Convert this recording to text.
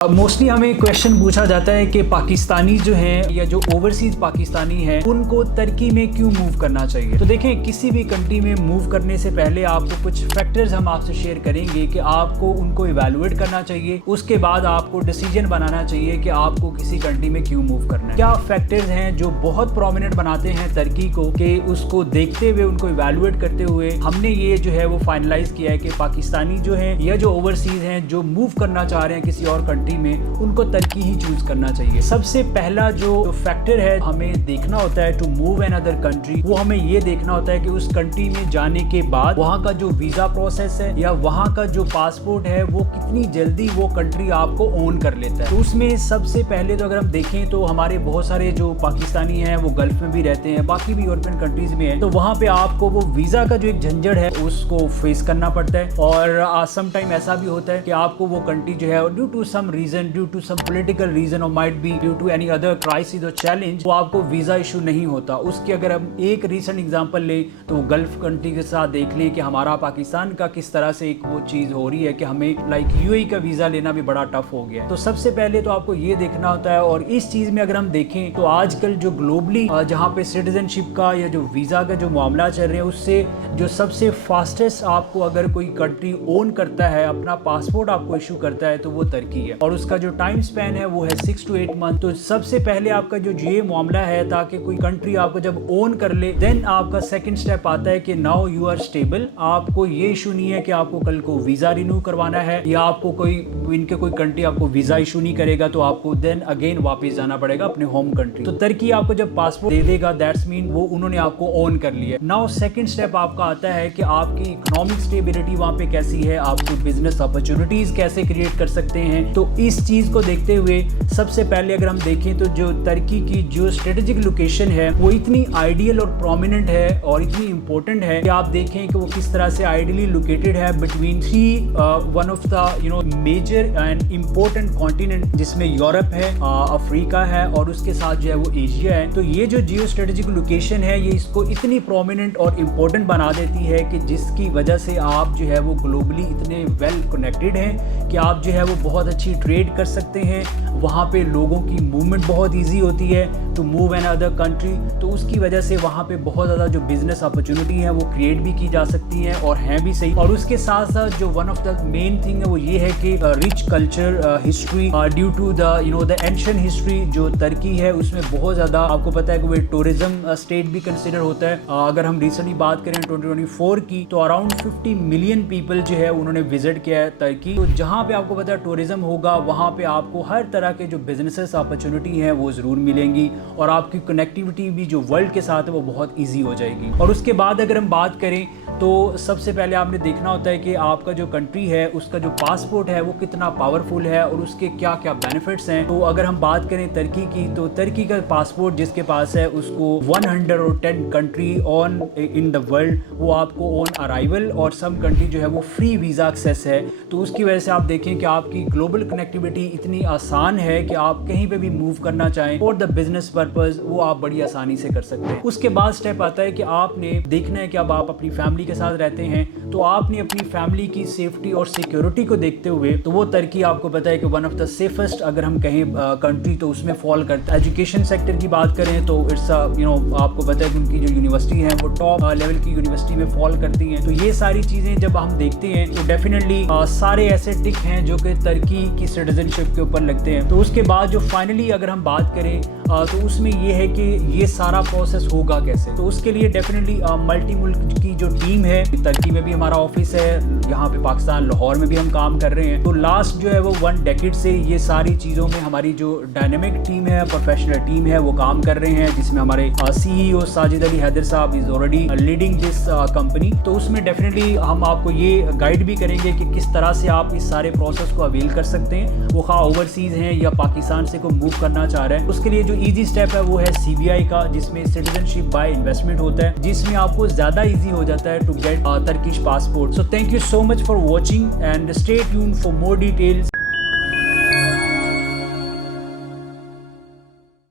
Mostly हमें question पूछा जाता है कि पाकिस्तानी जो हैं या जो ओवरसीज पाकिस्तानी हैं उनको तुर्की में क्यों मूव करना चाहिए। तो देखें, किसी भी कंट्री में मूव करने से पहले आपको कुछ फैक्टर्स हम आपसे शेयर करेंगे कि आपको उनको इवैल्यूएट करना चाहिए। उसके बाद आपको डिसीजन बनाना चाहिए कि आपको किसी कंट्री में क्यों मूव करना है। क्या फैक्टर्स हैं जो बहुत प्रोमिनेंट बनाते हैं तुर्की को, कि उसको देखते हुए, उनको इवैल्यूएट करते हुए हमने ये जो है वो फाइनलाइज किया है कि पाकिस्तानी जो है या जो ओवरसीज हैं जो मूव करना चाह रहे हैं किसी और कंट्री में, उनको तुर्की ही चूज करना चाहिए। सबसे पहला जो फैक्टर है हमें देखना होता है to move another country, वो हमें ये देखना होता है कि उस कंट्री में जाने के बाद वहाँ का जो वीजा प्रोसेस है या वहाँ का जो पासपोर्ट है वो कितनी जल्दी वो कंट्री आपको ओन कर लेता है। तो उसमें सबसे पहले तो अगर हम देखें तो हमारे बहुत सारे जो पाकिस्तानी हैं वो गल्फ में भी रहते हैं, बाकी भी यूरोपियन कंट्रीज में है, तो वहाँ पे आपको वो वीजा का जो एक झंझट है उसको फेस करना पड़ता है। और सम टाइम ऐसा भी होता है कि आपको वो कंट्री जो है due to some reason, due to some political reason और might be due to any other crisis और चैलेंज, वो आपको वीजा इशू नहीं होता। उसके अगर हम एक रीसेंट एग्जांपल लें तो गल्फ कंट्री के साथ देख लें कि हमारा पाकिस्तान का किस तरह से एक वो चीज हो रही है कि हमें लाइक यूएई का वीजा लेना भी बड़ा टफ हो गया है। तो सबसे पहले तो आपको ये देखना होता है। और इस चीज में अगर हम देखें तो आजकल जो ग्लोबली जहाँ पे सिटीजनशिप का या जो वीजा का जो मामला चल रहे हैं, उससे जो सबसे फास्टेस्ट आपको अगर कोई कंट्री ओन करता है, अपना पासपोर्ट आपको इशू करता है, तो वो तुर्की है। और उसका जो टाइम स्पैन है वो है 6 to 8 मंथ। तो सबसे पहले आपका जो ये मामला है, ताकि कोई कंट्री आपको जब ओन कर ले, देन आपका सेकंड स्टेप आता है कि नाउ यू आर स्टेबल। आपको ये इशू नहीं है कि आपको कल को वीजा रिन्यू करवाना है या आपको कोई इनके कोई कंट्री आपको वीजा इशू नहीं करेगा तो आपको देन अगेन वापस जाना पड़ेगा अपने होम कंट्री। तो तुर्की आपको जब पासपोर्ट दे देगा, दैट्स मीन वो उन्होंने आपको ओन कर लिया। नाउ सेकंड स्टेप आपका आता है कि आपकी इकोनॉमिक स्टेबिलिटी वहाँ पे कैसी है, आपको बिजनेस अपॉर्चुनिटीज कैसे क्रिएट कर सकते हैं। तो इस चीज को देखते हुए सबसे पहले अगर हम देखें तो जो तुर्की की जो स्ट्रेटेजिक लोकेशन है वो इतनी आइडियल और प्रोमिनेंट है और इतनी इंपॉर्टेंट है कि आप देखें कि वो किस तरह से आइडियली लोकेटेड है between three one of the major and important continent, जिसमें यूरोप है, अफ्रीका है और उसके साथ जो है वो एशिया है। तो ये जो जियो स्ट्रेटेजिक लोकेशन है ये इसको इतनी प्रोमिनेंट और इम्पोर्टेंट बना देती है कि जिसकी वजह से आप जो है वो ग्लोबली इतने वेल कनेक्टेड हैं कि आप जो है वो बहुत अच्छी ट्रेड कर सकते हैं। वहाँ पे लोगों की मूवमेंट बहुत ईजी होती है to move another country. तो उसकी वजह से वहाँ पे बहुत ज़्यादा जो बिजनेस अपॉर्चुनिटी है वो क्रिएट भी की जा सकती हैं और हैं भी सही। और उसके साथ साथ जो one of the main thing है वो ये है कि rich culture history due to the ancient history जो तुर्की है उसमें बहुत ज़्यादा आपको पता है कि वो टूरिज्म स्टेट भी कंसिडर होता है। अगर हम रिसेंटली बात करें 2024 की तो अराउंड 50 मिलियन पीपल जो है उन्होंने विजिट किया है तुर्की। तो जहाँ पे आपको पता है टूरिज्म होगा वहाँ पे आपको हर तरह के जो बिजनेसेस अपॉर्चुनिटी है वो ज़रूर मिलेंगी और आपकी कनेक्टिविटी भी जो वर्ल्ड के साथ है वो बहुत ईजी हो जाएगी। और उसके बाद अगर हम बात करें तो सबसे पहले आपने देखना होता है कि आपका जो कंट्री है उसका जो पासपोर्ट है वो कितना पावरफुल है और उसके क्या क्या बेनिफिट्स हैं। तो अगर हम बात करें तुर्की की तो तुर्की का पासपोर्ट जिसके पास है उसको 110 country on in the world वो आपको ऑन अराइवल और सम कंट्री जो है वो फ्री वीज़ा एक्सेस है। तो उसकी वजह से आप देखें कि आपकी ग्लोबल कनेक्टिविटी इतनी आसान है कि आप कहीं पे भी मूव करना चाहें फॉर द बिजनेस पर्पस वो आप बड़ी आसानी से कर सकते हैं। उसके बाद स्टेप आता है कि आपने देखना है कि अब आप अपनी फैमिली के साथ रहते हैं तो आपने अपनी फैमिली की सेफ्टी और सिक्योरिटी को देखते हुए तो वो तुर्की आपको पता है कि वन ऑफ द सेफेस्ट अगर हम कहें कंट्री तो उसमें फॉल करता है। एजुकेशन सेक्टर की बात करें तो इट्स आपको पता है कि उनकी जो यूनिवर्सिटी है वो टॉप लेवल की यूनिवर्सिटी में फॉल करती हैं। तो ये सारी चीज़ें जब हम देखते हैं तो डेफिनेटली सारे ऐसे टिक हैं जो कि तुर्की की सिटीजनशिप के ऊपर लगते हैं। तो उसके बाद जो फाइनली अगर हम बात करें तो उसमें ये है कि ये सारा प्रोसेस होगा कैसे। तो उसके लिए डेफिनेटली मल्टी मुल्क की जो टीम है, तुर्की में भी हमारा ऑफिस है, यहाँ पे पाकिस्तान लाहौर में भी हम काम कर रहे हैं। तो लास्ट जो है वो 1 डेकेड से ये सारी चीज़ों में हमारी जो डायनेमिक टीम है, प्रोफेशनल टीम है वो काम कर रहे हैं, जिसमें हमारे CEO साजिद अली हैदर साहब is already leading this company. तो उसमें डेफिनेटली हम आपको ये गाइड भी करेंगे कि किस तरह से आप इस सारे प्रोसेस को अवेल कर सकते हैं, वो खा ओवरसीज हैं या पाकिस्तान से कोई मूव करना चाह रहे हैं। उसके लिए जो ईजी स्टेप है वो है CBI का, जिसमें सिटीजनशिप बाय इन्वेस्टमेंट होता है, जिसमें आपको ज़्यादा ईजी हो जाता है to get Turkish passport. So thank you so much for watching and stay tuned for more details.